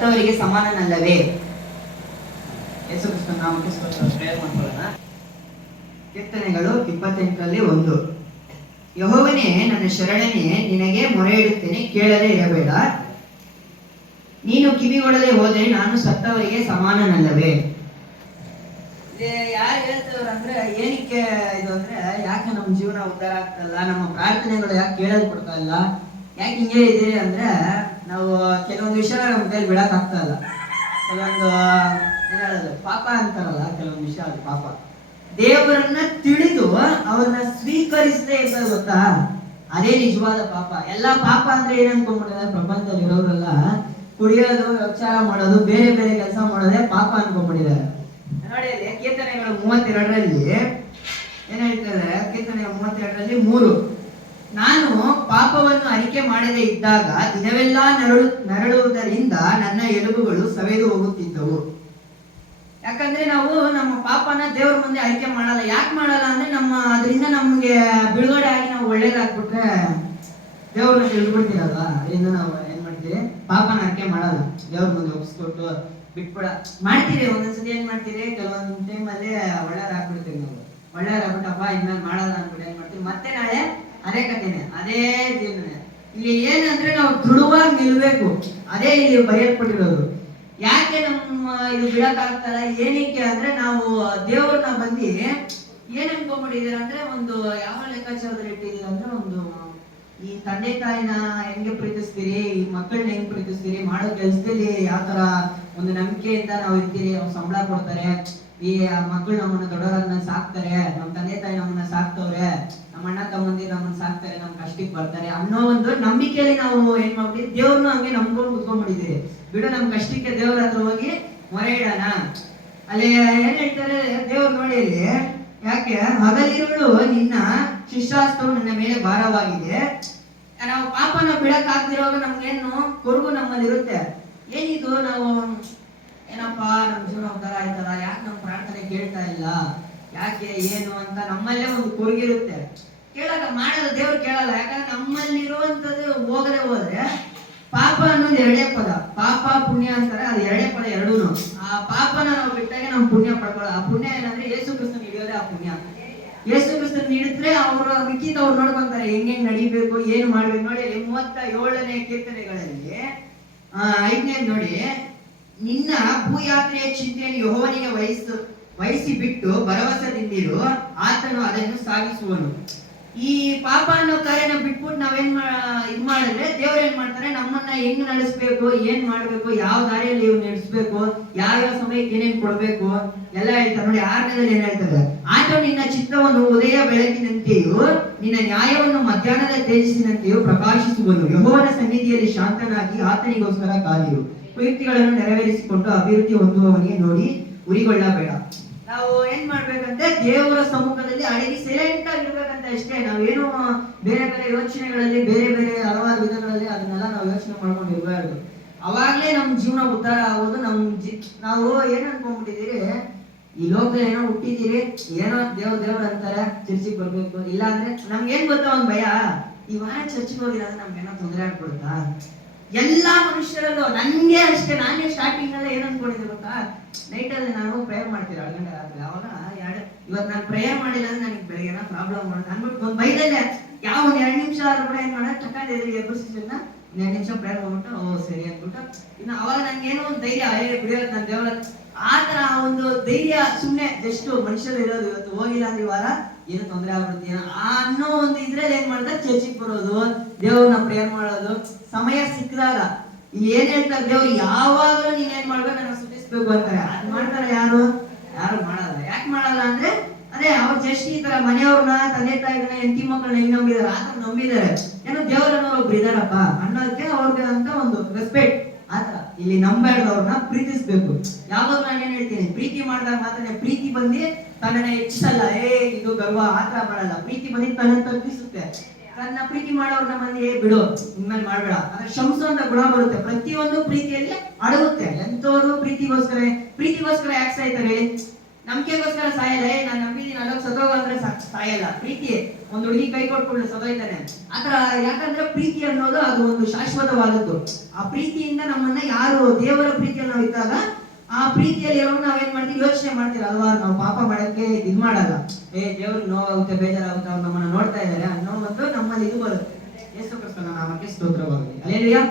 ಸತ್ತವರಿಗೆ ಸಮಾನನಲ್ಲವೇ? ಯೇಸು ಕ್ರಿಸ್ತನ ನಾಮಕ್ಕೆ ಪ್ರೇಯರ್ ಮಾಡ್ಕೊಳ್ಳೋಣ. ಕೀರ್ತನೆಗಳು 28ರಲ್ಲಿ 1. ಯೆಹೋವನೇ ನನ್ನ ಶರಣನೇ, ನಿನಗೆ ಮೊರೆ ಇಡುತ್ತೇನೆ, ಕೇಳದೆ ಇರಬೇಡ. ನೀನು ಕಿವಿಗೊಡದೆ ಹೋದರೆ ನಾನು ಸತ್ತವರಿಗೆ ಸಮಾನನಲ್ಲವೇ? ಯಾರು ಹೇಳ್ತವ್ರು ಅಂದ್ರೆ ಏನಕ್ಕೆ ಇದು ಅಂದ್ರೆ, ಯಾಕೆ ನಮ್ಮ ಜೀವನ ಉದ್ಧಾರ ಆಗ್ತಲ್ಲ, ನಮ್ಮ ಪ್ರಾರ್ಥನೆಗಳು ಯಾಕೆ ಕೇಳಲ್ ಕೊಡ್ತಾ ಇಲ್ಲ, ಯಾಕೆ ಹಿಂಗೆ ಇದೆ ಅಂದ್ರೆ, ನಾವು ಕೆಲವೊಂದು ವಿಷಯ ನಮ್ಮ ಕೈಲಿ ಬಿಡಕ್ ಆಗ್ತಾ ಇಲ್ಲ. ಕೆಲವೊಂದು ಏನ್ ಹೇಳೋದು, ಪಾಪ ಅಂತಾರಲ್ಲ, ಕೆಲವೊಂದು ವಿಷಯ ಅದು ಪಾಪ. ದೇವರನ್ನ ತಿಳಿದು ಅವ್ರನ್ನ ಸ್ವೀಕರಿಸದೆ ಇರ್ತದೆ ಗೊತ್ತಾ, ಅದೇ ನಿಜವಾದ ಪಾಪ. ಎಲ್ಲ ಪಾಪ ಅಂದ್ರೆ ಏನ್ ಅನ್ಕೊಂಡ್ಬಿಟ್ಟಿದೆ ಪ್ರಪಂಚದಲ್ಲಿ ಇರೋರೆಲ್ಲ, ಕುಡಿಯೋದು, ವ್ಯಭಿಚಾರ ಮಾಡೋದು, ಬೇರೆ ಬೇರೆ ಕೆಲಸ ಮಾಡೋದೇ ಪಾಪ ಅನ್ಕೊಂಡ್ಬಿಟ್ಟಿದ್ದಾರೆ. ನೋಡಿ ಅಲ್ಲಿ ಕೀರ್ತನೆಗಳು 32ರಲ್ಲಿ ಏನ್ ಹೇಳ್ತಾರೆ, ಕೀರ್ತನೆಗಳು 32ರಲ್ಲಿ 3, ನಾನು ಪಾಪವನ್ನು ಅರಿಕೆ ಮಾಡದೇ ಇದ್ದಾಗ ದಿನವೆಲ್ಲ ನರಳುವುದರಿಂದ ನನ್ನ ಎಲುಬುಗಳು ಸವೆದು ಹೋಗುತ್ತಿದ್ದವು. ಯಾಕಂದ್ರೆ ನಾವು ನಮ್ಮ ಪಾಪನ ದೇವ್ರ ಮುಂದೆ ಅರಿಕೆ ಮಾಡಲ್ಲ. ಯಾಕೆ ಮಾಡಲ್ಲ ಅಂದ್ರೆ, ಅದರಿಂದ ನಮ್ಗೆ ಬಿಡುಗಡೆ ಆಗಿ ನಾವು ಒಳ್ಳೇದಾಗ್ಬಿಟ್ರೆ ದೇವ್ರನ್ನ ತಿಳಿದ್ಬಿಡ್ತೀರಲ್ಲ, ಅದರಿಂದ ನಾವು ಏನ್ ಮಾಡ್ತೀವಿ, ಪಾಪನ ಅರಿಕೆ ಮಾಡಲ್ಲ, ದೇವ್ರ ಮುಂದೆ ಒಪ್ಪಿಸ್ಕೊಟ್ಟು ಬಿಟ್ಬಿಡ ಮಾಡ್ತೀರಿ. ಒಂದೊಂದ್ಸತಿ ಏನ್ ಮಾಡ್ತೀರಿ, ಕೆಲವೊಂದು ಟೈಮಲ್ಲಿ ಒಳ್ಳೆಯದಾಗ್ಬಿಡ್ತೀವಿ ನಾವು. ಒಳ್ಳೆಯದಾಗ್ಬಿಟ್ಟಪ್ಪ ಇನ್ಮೇಲೆ ಮಾಡಲ್ಲ ಅಂದ್ಬಿಟ್ಟು ಏನ್ ಮಾಡ್ತೀವಿ, ಮತ್ತೆ ನಾಳೆ ಅದೇ ಕಥೆನೆ, ಅದೇ ಜೀವನ. ಇಲ್ಲಿ ಏನಂದ್ರೆ ನಾವು ದೃಢವಾಗಿ ನಿಲ್ಬೇಕು, ಅದೇ ಇಲ್ಲಿ ಬರೆಯಲ್ಪಟ್ಟಿರೋದು. ಯಾಕೆ ನಮ್ಮ ಇದು ಬಿಡಕ್ಕಾಗ್ತಲ್ಲ, ಏನಕ್ಕೆ ಅಂದ್ರೆ ನಾವು ದೇವ್ರನ್ನ ಬಂದು ಏನ್ ಅನ್ಕೊಂಡ್ಬಿಟ್ಟಿದೀರ ಅಂದ್ರೆ, ಒಂದು ಯಾವ ಲೆಕ್ಕಾಚಾರದಲ್ಲಿ ಇಟ್ಟಿದ್ದೀರ ಅಂದ್ರೆ, ಒಂದು ಈ ತಂದೆ ತಾಯಿನ ಹೆಂಗೆ ಪ್ರೀತಿಸ್ತೀರಿ, ಈ ಮಕ್ಕಳನ್ನ ಹೆಂಗ್ ಪ್ರೀತಿಸ್ತೀರಿ, ಮಾಡೋ ಕೆಲ್ಸದಲ್ಲಿ ಯಾವ ತರ ಒಂದು ನಂಬಿಕೆಯಿಂದ ನಾವು ಇರ್ತೀರಿ, ಅವ್ರು ಸಂಬಳ ಕೊಡ್ತಾರೆ, ಈ ಮಕ್ಕಳು ನಮ್ಮನ್ನ ದೊಡ್ಡವರನ್ನ ಸಾಕ್ತಾರೆ, ನಮ್ಮ ತಂದೆ ತಾಯಿ ನಮ್ಮನ್ನ ಸಾಕ್ತವ್ರೆ, ನಮ್ಮ ಅಣ್ಣ ತಮ್ಮಂದಿರು ನಮ್ಮನ್ನ ಸಾಕ್ತಾರೆ, ನಮ್ ಕಷ್ಟಕ್ಕೆ ಬರ್ತಾರೆ ಅನ್ನೋ ಒಂದು ನಂಬಿಕೆಯಲ್ಲಿ ನಾವು ಏನ್ ಮಾಡ್ಬಿಟ್ಟಿದ್ವಿ, ದೇವ್ರನ್ನ ಹಂಗೆ ನಂಬ್ಕೊಂಡು ಕುತ್ಕೊಂಡ್ಬಿಟ್ಟಿದ್ದೀರಿ. ಬಿಡು, ನಮ್ ಕಷ್ಟಕ್ಕೆ ದೇವ್ರ ಹತ್ರ ಹೋಗಿ ಮೊರೆ ಇಡೋಣ. ಅಲ್ಲಿ ಏನ್ ಹೇಳ್ತಾರೆ ದೇವ್ರು ನೋಡಿ ಅಲ್ಲಿ, ಯಾಕೆ ಹಗಲಿರುಳು ನಿನ್ನ ಶಿಷ್ಟಾಸ್ತ್ರವು ನನ್ನ ಮೇಲೆ ಭಾರವಾಗಿದೆ. ನಾವು ಪಾಪನ ಬಿಡಕ್ ಆಗ್ದಿರೋವಾಗ ನಮ್ಗೇನು ಕೊರಗು ನಮ್ಮಲ್ಲಿ ಇರುತ್ತೆ. ಏನಿದು, ನಾವು ಏನಪ್ಪಾ ನಮ್ ಜೀವನ ಉದ್ಧಾರ ಆಯ್ತಲ್ಲ, ಯಾಕೆ ನಮ್ ಪ್ರಾರ್ಥನೆ ಕೇಳ್ತಾ ಇಲ್ಲ, ಯಾಕೆ ಏನು ಅಂತ ನಮ್ಮಲ್ಲೇ ಒಂದು ಕೊರಗಿರುತ್ತೆ. ಕೇಳಲ್ಲ, ಮಾಡಲ್ಲ, ದೇವ್ರು ಕೇಳಲ್ಲ. ಯಾಕಂದ್ರೆ ನಮ್ಮಲ್ಲಿರುವಂತದ್ದು ಹೋಗದೆ ಹೋದ್ರೆ, ಪಾಪ ಅನ್ನೋದು ಎರಡೇ ಪದ, ಪಾಪ ಪುಣ್ಯ ಅಂತಾರೆ, ಅದು ಎರಡೇ ಪದ ಎರಡೂನು. ಆ ಪಾಪನ ನಾವು ಬಿಟ್ಟಾಗ ನಾವು ಪುಣ್ಯ ಪಡ್ಕೊಳ್ಳೋ. ಆ ಪುಣ್ಯ ಏನಂದ್ರೆ ಯೇಸು ಕ್ರಿಸ್ತನ ಹಿಡಿಯೋದೇ ಆ ಪುಣ್ಯ. ಯೇಸು ಕ್ರಿಸ್ತನ ಹಿಡಿದ್ರೆ ಅವ್ರ ಮಿಕ್ಕಿತ ಅವ್ರು ನೋಡ್ಕೊಂತಾರೆ ಹೆಂಗ್ ನಡಿಬೇಕು, ಏನ್ ಮಾಡ್ಬೇಕು. ನೋಡಿ 37ನೇ ಕೀರ್ತನೆಗಳಲ್ಲಿ 5ನೇದು ನೋಡಿ, ನಿನ್ನ ಭೂಯಾತ್ರೆಯ ಚಿಂತೆಯನ್ನು ಯೆಹೋವನಿಗೆ ವಹಿಸಿ ಬಿಟ್ಟು ಭರವಸೆದಿಂದಿರು, ಆತನು ಅದನ್ನು ಸಾಗಿಸುವನು. ಈ ಪಾಪ ಅನ್ನೋ ಕಾರ್ಯನ ಬಿಟ್ಬಿಟ್ಟು ನಾವೇನ್ ಇದ್ ಮಾಡಿದ್ರೆ, ದೇವ್ರ ಏನ್ ಮಾಡ್ತಾರೆ, ನಮ್ಮನ್ನ ಹೆಂಗ್ ನಡೆಸ್ಬೇಕು, ಏನ್ ಮಾಡ್ಬೇಕು, ಯಾವ ದಾರಿಯಲ್ಲಿ ಇವ್ ನಡೆಸ್ಬೇಕು, ಯಾವ್ಯಾವ ಸಮಯಕ್ಕೆ ಏನೇನ್ ಕೊಡ್ಬೇಕು ಎಲ್ಲ ಹೇಳ್ತಾರೆ. ನೋಡಿ 6ನೇದಲ್ಲಿ ಏನ್ ಹೇಳ್ತಾರೆ, ಆತ ನಿನ್ನ ಚಿತ್ತವನ್ನು ಉದಯ ಬೆಳಕಿನಂತೆಯೂ ನಿನ್ನ ನ್ಯಾಯವನ್ನು ಮಧ್ಯಾಹ್ನದ ತೇಜಸ್ಸಿನಂತೆಯೂ ಪ್ರಕಾಶಿಸುವನು. ಯೆಹೋವನ ಸನ್ನಿಧಿಯಲ್ಲಿ ಶಾಂತನಾಗಿ ಆತನಿಗೋಸ್ಕರ ಕಾದಿರು, ಪ್ರೀತಿಗಳನ್ನು ನೆರವೇರಿಸಿಕೊಂಡು ಅಭಿವೃದ್ಧಿ ಹೊಂದುವವನಿಗೆ ನೋಡಿ ಉರಿಗೊಳ್ಳಬೇಡ. ನಾವು ಏನ್ ಮಾಡ್ಬೇಕಂತೆ, ದೇವರ ಸಮ್ಮುಖದಲ್ಲಿ ಅಡಗಿ ಸೈಲೆಂಟ್ ಆಗಿರ್ಬೇಕಂತ ಅಷ್ಟೇ. ನಾವೇನು ಬೇರೆ ಬೇರೆ ಯೋಚನೆಗಳಲ್ಲಿ, ಬೇರೆ ಬೇರೆ ಹಲವಾರು ವಿಧಗಳಲ್ಲಿ ಅದನ್ನೆಲ್ಲ ನಾವು ಯೋಚನೆ ಮಾಡ್ಕೊಂಡು ಇರಬಾರ್ದು. ಅವಾಗ್ಲೇ ನಮ್ ಜೀವನ ಉದ್ಧಾರ ಆಗೋದು. ನಾವು ಏನ್ ಅನ್ಕೊಂಡ್ಬಿಟ್ಟಿದ್ದೀರಿ, ಈ ಲೋಕದಲ್ಲಿ ಏನೋ ಹುಟ್ಟಿದ್ದೀರಿ, ಏನೋ ದೇವ್ರ ಅಂತಾರೆ, ಚರ್ಚಿಗೆ ಬರ್ಬೇಕು. ಇಲ್ಲ ಅಂದ್ರೆ ನಮ್ಗೆ ಏನ್ ಗೊತ್ತಾ ಒಂದ್ ಭಯ, ಈ ವಾರ ಚರ್ಚಿಗೆ ಹೋಗಿಲ್ಲ ಅಂದ್ರೆ ನಮ್ಗೇನೋ ತೊಂದರೆ ಆಗ್ಬಿಡುತ್ತಾ. ಎಲ್ಲಾ ಮನುಷ್ಯರಲ್ಲೂ ನನ್ಗೆ ಅಷ್ಟೇ, ನಾನೇ ಸ್ಟಾರ್ಟಿಂಗ್ ಅಲ್ಲೇ ಏನ್ ಅನ್ಕೊಂಡಿದ್ದೆ ಗೊತ್ತಾ, ನೈಟ್ ಅಲ್ಲಿ ನಾನು ಪ್ರೇಯರ್ ಮಾಡ್ತೀನಿ 2 ಗಂಟೆ ರಾತ್ರಿ. ಅವಾಗ ಇವತ್ತು ನಾನು ಪ್ರೇಯರ್ ಮಾಡಿಲ್ಲ ಅಂದ್ರೆ ನನಗೆ ಬೆಳಗ್ಗೆ ಪ್ರಾಬ್ಲಮ್ ಮಾಡುತ್ತೆ ಅಂದ್ಬಿಟ್ಟು ಒಂದು ಬೈದಲ್ಲೇ ಯಾವ 2 ನಿಮಿಷ ಆದ್ರೂ ಕೂಡ ಏನ್ ಮಾಡೋದು, ಟಕ್ಕಂತ ಎದುರಿಗೆ ಎಬ್ಬರಿಸಿದ್ನ 2 ನಿಮಿಷ ಪ್ರೇಯರ್ ಮಾಡ್ಬಿಟ್ಟು ಓ ಸರಿ ಅಂದ್ಬಿಟ್ಟು, ಇನ್ನು ಅವಾಗ ನನ್ಗೆ ಏನೋ ಒಂದು ಧೈರ್ಯ, ಬಿಡಿಯೋದು ನನ್ನ ದೇವರ ಆತರ ಒಂದು ಧೈರ್ಯ. ಸುಮ್ನೆ ಜಸ್ಟ್ ಮನುಷ್ಯರು ಇರೋದು, ಇವತ್ತು ಹೋಗಿಲ್ಲ ಅಂದ್ರೆ ಈ ವಾರ ಏನು ತೊಂದರೆ ಆಗ್ಬಿಡುತ್ತೆ ಅನ್ನೋ ಒಂದು ಇದ್ರಲ್ಲಿ ಏನ್ ಮಾಡ್ತಾರೆ, ಚರ್ಚಿಗೆ ಬರೋದು, ದೇವ್ರನ್ನ ಪ್ರೇಯರ್ ಮಾಡೋದು. ಸಮಯ ಸಿಕ್ಕಿದಾಗ ಇಲ್ಲಿ ಏನ್ ಹೇಳ್ತಾರೆ, ದೇವ್ರು ಯಾವಾಗಲೂ ನೀನ್ ಏನ್ ಮಾಡ್ಬೇಕು, ನನಗೆ ಸುತ್ತಿಸ್ಬೇಕು ಅಂತಾರೆ. ಅದ್ ಮಾಡ್ತಾರೆ ಯಾರು ಮಾಡಲ್ಲ. ಯಾಕೆ ಮಾಡಲ್ಲ ಅಂದ್ರೆ, ಅದೇ ಅವ್ರು ಜಸ್ಟ್ ಈ ತರ ಮನೆಯವ್ರನ್ನ, ತಂದೆ ತಾಯಿಗಳನ್ನ, ಹೆಂಡತಿ ಮಕ್ಕಳನ್ನ ಹೆಂಗ್ ನಂಬಿದಾರೆ ಆತರ ನಂಬಿದ್ದಾರೆ. ಏನೋ ದೇವರನ್ನ ಒಬ್ರು ಇದಾರಪ್ಪ ಅನ್ನೋದಕ್ಕೆ ಅವ್ರಿಗೆ ಅಂತ ಒಂದು ರೆಸ್ಪೆಕ್ಟ್. ಆತರ ಇಲ್ಲಿ ನಂಬೇಡದವ್ರನ್ನ ಪ್ರೀತಿಸ್ಬೇಕು. ಯಾವಾಗ ನಾನು ಏನ್ ಹೇಳ್ತೀನಿ, ಪ್ರೀತಿ ಮಾಡಿದಾಗ ಮಾತ್ರ ಪ್ರೀತಿ ಬಂದು ತನ್ನನ್ನ ಹೆಚ್ಚಿಸಲ್ಲ, ಇದು ಗರ್ವ ಆತರ ಮಾಡಲ್ಲ. ಪ್ರೀತಿ ಬಂದು ತನ್ನ ತಪ್ಪಿಸುತ್ತೆ. ತನ್ನ ಪ್ರೀತಿ ಮಾಡೋರ್ನ ಮಂದಿ ಬಿಡು ಇನ್ಮೇಲೆ ಮಾಡ್ಬೇಡ ಅಂದ್ರೆ ಶಂಸು ಅಂತ ಗುಣ ಬರುತ್ತೆ. ಪ್ರತಿಯೊಂದು ಪ್ರೀತಿಯಲ್ಲಿ ಅಡಗುತ್ತೆ. ಎಂತವರು ಪ್ರೀತಿಗೋಸ್ಕರ ಯಾಕೆ ಸಾಯ್ತಾರೆ? ನಂಬಿಕೆಗೋಸ್ಕರ ಸಾಯಲ್ಲ. ನಾನು ನಂಬಿದೀನಿ ಅಲ್ಲೋಗಿ ಸತ್ತೋಗ ಅಂದ್ರೆ ಸಾಯಲ್ಲ. ಪ್ರೀತಿ, ಒಂದು ಹುಡುಗಿ ಕೈ ಕೊಟ್ಕೊಂಡು ಸತ್ತೋಯ್ತಾನೆ ಆತರ. ಯಾಕಂದ್ರೆ ಪ್ರೀತಿ ಅನ್ನೋದು ಅದು ಒಂದು ಶಾಶ್ವತವಾದದ್ದು. ಆ ಪ್ರೀತಿಯಿಂದ ನಮ್ಮನ್ನ ಯಾರು ದೇವರ ಪ್ರೀತಿಯಲ್ಲಿ ನಾವು ಇದ್ದಾಗ ಆ ಪ್ರೀತಿಯಲ್ಲಿ ನಾವೇನ್ ಮಾಡ್ತೀವಿ, ಯೋಚನೆ ಮಾಡ್ತೀವಿ ಅಲ್ವಾ, ನಾವು ಪಾಪ ಮಾಡಕ್ಕೆ ಇದ್ ಮಾಡಲ್ಲ. ದೇವ್ರಿಗೆ ನೋವಾಗುತ್ತೆ, ಬೇಜಾರಾಗುತ್ತೆ, ಅವ್ರು ನಮ್ಮನ್ನ ನೋಡ್ತಾ ಇದ್ದಾರೆ ಅನ್ನೋ ಒಂದು ನಮ್ಮಲ್ಲಿ ಇದು ಬರುತ್ತೆ. ಯೇಸು ಕ್ರಿಸ್ತನ ನಾಮಕ್ಕೆ ಸ್ತೋತ್ರವಾಗಲಿ. ಅಲ್ಲೇಲೂಯಾ.